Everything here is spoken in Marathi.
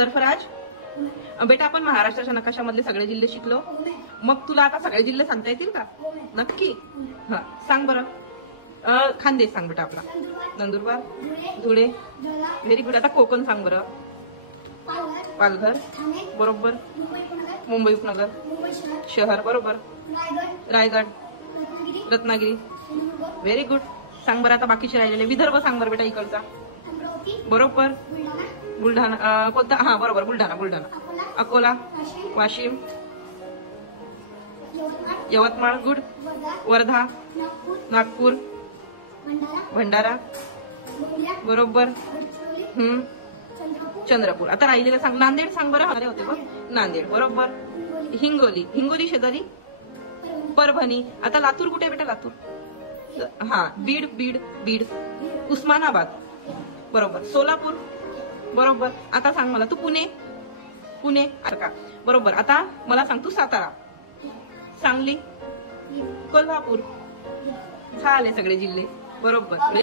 सरफराज. बेटा आपण महाराष्ट्राच्या नकाशामधले सगळे जिल्हे शिकलो. मग तुला आता सगळे जिल्हे सांगता येतील का? नक्की. हा सांग बरं. खानदेश सांग बेटा आपला. नंदुरबार, धुळे. Very good. आता कोकण सांग बरं. पालघर बरोबर. मुंबई उपनगर शहर बरोबर. रायगड, रत्नागिरी. Very good. सांग बरं आता बाकीचे राहिलेले. विदर्भ सांग बरं बेटा इकडचा. बरोबर. बुलढाणा कोणता? हा बरोबर बुलढाणा. अकोला, वाशिम, यवतमाळ. गुड. वर्धा, नागपूर, भंडारा बरोबर. चंद्रपूर. आता राहिलेलं सांग. नांदेड सांग बरं. अरे होते बघ. नांदेड बरोबर. हिंगोली शेजारी परभणी. आता लातूर कुठे बेटा? लातूर. हा बीड. उस्मानाबाद बरोबर. सोलापूर बरोबर. आता सांग मला तू. पुणे का बरोबर. आता मला सांग तू. सातारा, सांगली, कोल्हापूर. झाले सगळे जिल्हे बरोबर.